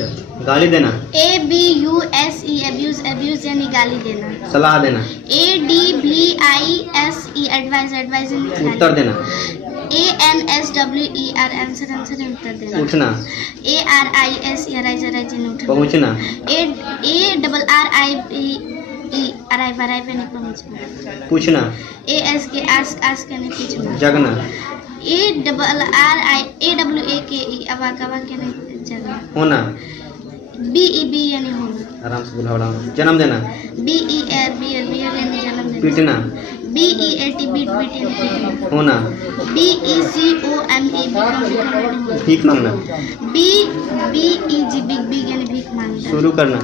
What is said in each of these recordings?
चल गाली देना। ABUSE अब्यूज अब्यूज यानी गाली देना। सलाह देना। ADVISE एडवाइस एडवाइस यानी उत्तर देना। ANSWER आंसर आंसर यानी उत्तर देना। उठना। ARISE अराइज अराइज यानी उठना। पहुंचना। ARRIVE अराइव अराइव यानी पहुंचना। पूछना। ASK आस्क आस्क यानी पूछना। जगना। AWAKE अवाक अवाक यानी जगना। होना। BEB यानी होना। आराम से बुलाओ। जन्म देना। BER यानी जन्म देना। पीटना। BEAT बीट बीट यानी पीटना। होना। BECOME बिकम भीख मांगना। BEG बिग बिग यानी भीख मांगना। शुरू करना।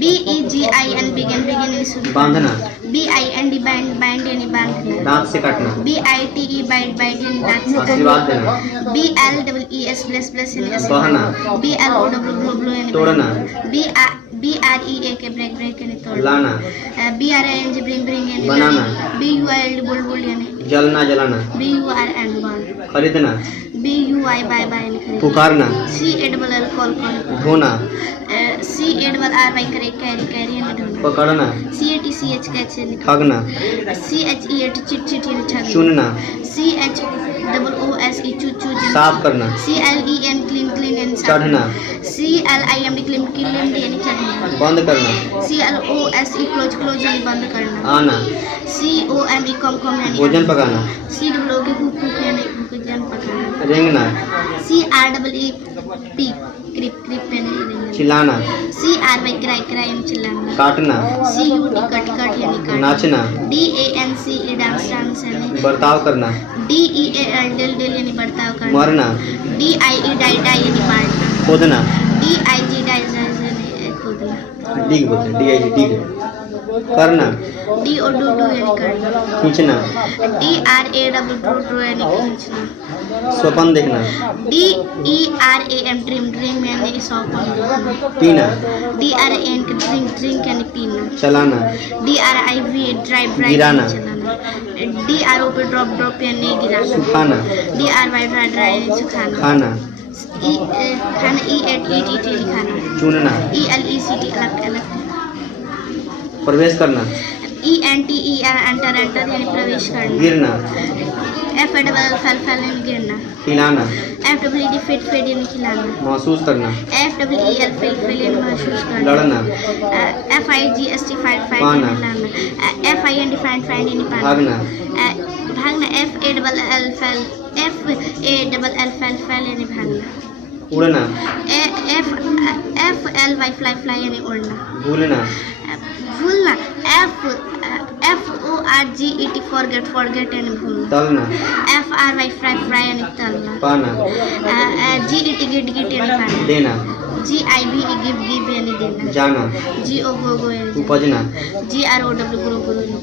BEGIN बिगन बिगन यानी शुरू। बांधना। BIND बैंड बैंड यानी बांधना। दांत से काटना। BITE बाइट बाइट यानी दांत से आशीर्वाद देना। BLEES प्लस प्लस यानी बहना। BLOW ब्लो ब्लो यानी तोड़ना। BREAK ब्रेक ब्रेक यानी तोड़ना। लाना। BRING ब्रिंग ब्रिंग यानी बनाना। BUILD बुल बुल यानी जलना जलाना। BURN burn. खरीदना। BUI बाय बाय यानी खरीदना। पुकारना। CALL call call. धोना। CARRY कैरी कैरी कैरी यानी ढूंढना। पकड़ना। CATCH कैच यानी ठगना। CHEAT चिट चिट यानी ठगना। चुनना। CHOOSE चूच चूच। साफ करना। CLEN क्लीन क्लीन यानी साफ। चढ़ना। CLIMD क्लीन क्लीन यानी चढ़ना। बंद करना। CLOSE क्लोज क्लोज यानी बंद करना। आना। COME कम कम यानी भोजन पकाना। CWO कुक कुक यानी भोजन पकाना। रेंगना। CREEP क्रिप क्रिप यानी रेंगना। चिल्लाना। CRY क्राई क्राई यानी चिल्लाना। काटना। CUT कट कट यानी काटना। नाचना। DANCE डांस डांस यानी। बर्ताव करना। DEAL डेल डेल यानी बर्ताव करना। मरना। DIE डाई डाई यानी मारना। खोदना। DIG डाइज यानी खोदना। डिग बोलते DIG डिग। करना। DO डू डू यानी करना। खींचना। DRAW ड्रू यानी खींचना। स्वप्न देखना। DERAM ड्रीम ड्रीम यानी सौंपना। पीना। DRAN ड्रिंक ड्रिंक यानी पीना। चलाना। DRIV ड्राइव ड्राइव गिराना। यानी चलाना। DRO पे ड्रॉप ड्रॉप यानी गिराना। सुखाना। DRY ड्राई ड्राई यानी सुखाना। खाना। खाना EAT यानी खाना। चुनना। ELECT अलग अलग। प्रवेश करना। ENTER एंटर एंटर यानी प्रवेश करना। गिरना। FALL फल फल यानी गिरना। खिलाना। FWD फिट फिट यानी खिलाना। महसूस करना। FEEL फिल फिल यानी महसूस करना। लड़ना। FIGST फाइट फाइट पाना। यानी लाना। FIND फाइंड फाइंड यानी पाना। भागना। भागना। FALL फल फल यानी भागना। उड़ना। FLY फ्लाई फ्लाई यानी उड़ना। भूलना। भूलना। FORGET फॉरगेट फॉरगेट यानी भूलना। तलना। FRY फ्राई फ्राई यानी तलना। पाना। GET गिट गिट यानी पाना। देना। GIV गिव गिव यानी देना। जाना। GO गो गो यानी उपजना। GROW ग्रो ग्रो यानी